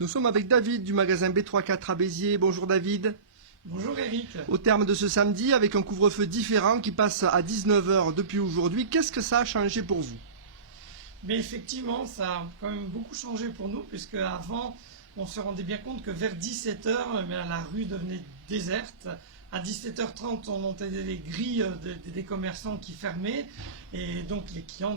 Nous sommes avec David du magasin B34 à Béziers. Bonjour David. Bonjour Eric. Au terme de ce samedi, avec un couvre-feu différent qui passe à 19 h depuis aujourd'hui, qu'est-ce que ça a changé pour vous? Mais effectivement, ça a quand même beaucoup changé pour nous, puisque avant, on se rendait bien compte que vers 17 h, la rue devenait déserte. À 17 h 30, on entendait les grilles des commerçants qui fermaient, et donc les clients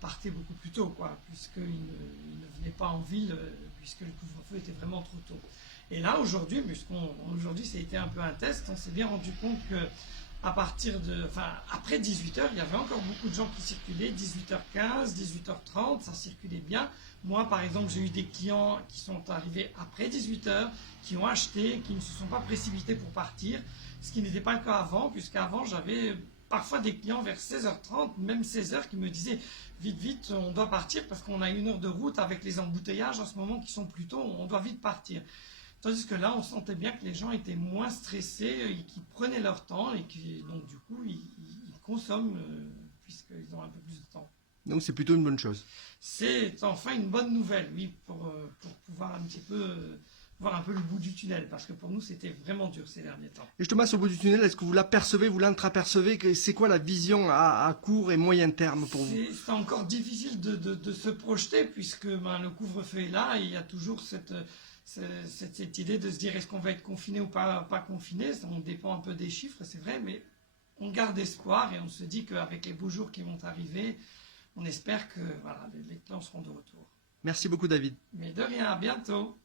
partaient beaucoup plus tôt, puisqu'ils ne venaient pas en ville, puisque le couvre-feu était vraiment trop tôt. Et là, aujourd'hui, aujourd'hui ça a été un peu un test, on s'est bien rendu compte que après 18 h, il y avait encore beaucoup de gens qui circulaient, 18 h 15, 18 h 30, ça circulait bien. Moi, par exemple, j'ai eu des clients qui sont arrivés après 18 h, qui ont acheté, qui ne se sont pas précipités pour partir, ce qui n'était pas le cas avant, puisqu'avant, j'avais parfois des clients vers 16 h 30, même 16 h, qui me disaient vite, vite, on doit partir parce qu'on a 1 heure de route avec les embouteillages en ce moment qui sont plus tôt, on doit vite partir. Tandis que là, on sentait bien que les gens étaient moins stressés, et qu'ils prenaient leur temps et donc du coup, ils consomment puisqu'ils ont un peu plus de temps. Donc c'est plutôt une bonne chose. C'est enfin une bonne nouvelle, oui, pour pouvoir un petit peu voir un peu le bout du tunnel, parce que pour nous, c'était vraiment dur ces derniers temps. Et justement, sur le bout du tunnel, est-ce que vous l'apercevez, vous l'entreapercevez? C'est quoi la vision à court et moyen terme pour vous? C'est encore difficile de se projeter, puisque le couvre-feu est là, et il y a toujours cette idée de se dire est-ce qu'on va être confiné ou pas confiné. On dépend un peu des chiffres, c'est vrai, mais on garde espoir et on se dit qu'avec les beaux jours qui vont arriver, on espère que les clients seront de retour. Merci beaucoup David. Mais de rien, à bientôt.